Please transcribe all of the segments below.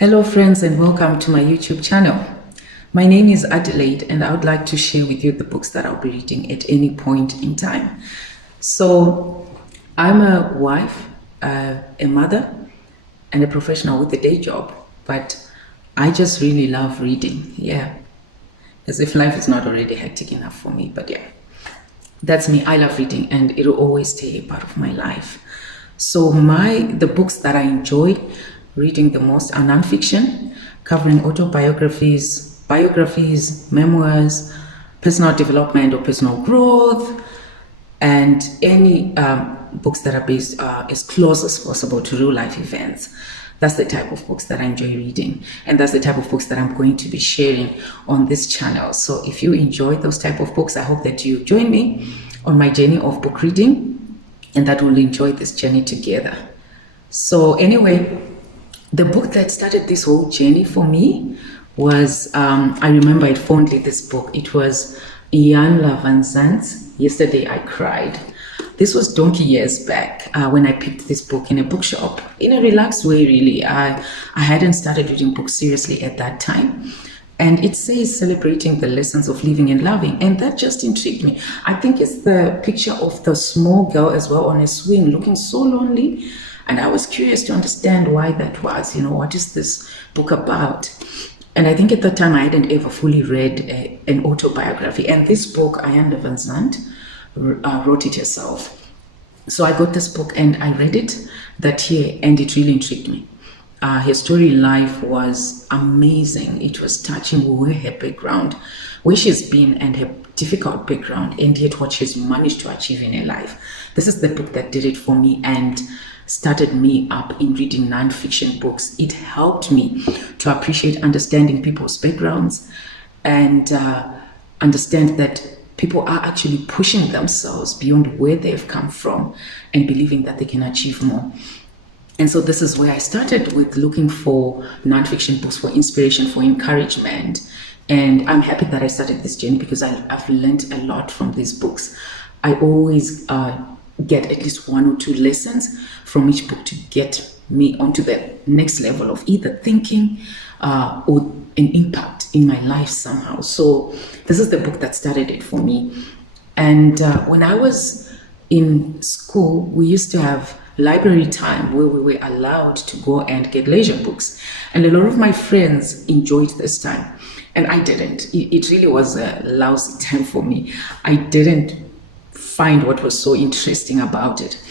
Hello friends and welcome to my YouTube channel. My name is Adelaide and I would like to share with you the books that I'll be reading at any point in time. So I'm a wife, a mother and a professional with a day job, but I just really love reading. Yeah, as if life is not already hectic enough for me, but yeah, that's me. I love reading and it'll always stay a part of my life. So the books that I enjoy reading the most are nonfiction, covering autobiographies, biographies, memoirs, personal development or personal growth, and any books that are based as close as possible to real life events. That's the type of books that I enjoy reading, and that's the type of books that I'm going to be sharing on this channel. So if you enjoy those type of books, I hope that you join me on my journey of book reading and that we'll enjoy this journey together. So anyway, the book that started this whole journey for me was, I remember it fondly, this book. It was Ian Van Zant's Yesterday I Cried. This was donkey years back when I picked this book in a bookshop, in a relaxed way really. I hadn't started reading books seriously at that time. And it says celebrating the lessons of living and loving. And that just intrigued me. I think it's the picture of the small girl as well on a swing looking so lonely. And I was curious to understand why that was, what is this book about? And I think at the time I hadn't ever fully read an autobiography. And this book, Ian Van Sant wrote it herself. So I got this book and I read it that year and it really intrigued me. Her story in life was amazing. It was touching. We were her background, where she's been and her difficult background, and yet what she's managed to achieve in her life. This is the book that did it for me and started me up in reading nonfiction books. It helped me to appreciate understanding people's backgrounds and understand that people are actually pushing themselves beyond where they've come from and believing that they can achieve more. And so this is where I started with looking for nonfiction books for inspiration, for encouragement. And I'm happy that I started this journey because I've learned a lot from these books. I always get at least one or two lessons from each book to get me onto the next level of either thinking or an impact in my life somehow. So this is the book that started it for me. And when I was in school, we used to have library time where we were allowed to go and get leisure books. And a lot of my friends enjoyed this time. And I didn't. It really was a lousy time for me. I didn't find what was so interesting about it.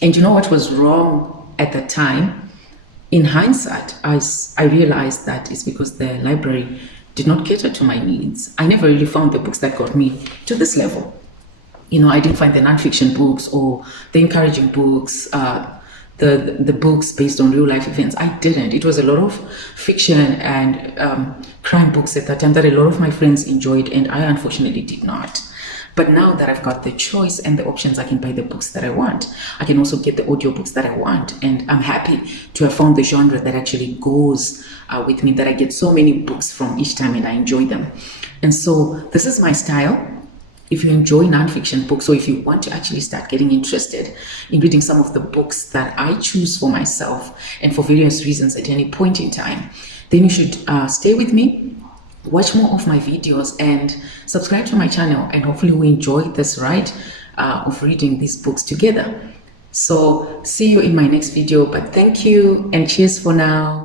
And you know what was wrong at the time? In hindsight, I realized that it's because the library did not cater to my needs. I never really found the books that got me to this level. I didn't find the nonfiction books or the encouraging books, the books based on real life events. I didn't. It was a lot of fiction and crime books at that time that a lot of my friends enjoyed, and I unfortunately did not. But now that I've got the choice and the options, I can buy the books that I want. I can also get the audiobooks that I want. And I'm happy to have found the genre that actually goes with me, that I get so many books from each time and I enjoy them. And so this is my style. If you enjoy nonfiction books, or if you want to actually start getting interested in reading some of the books that I choose for myself and for various reasons at any point in time, then you should stay with me, watch more of my videos and subscribe to my channel, and hopefully we enjoy this ride of reading these books together. So see you in my next video, but thank you and cheers for now.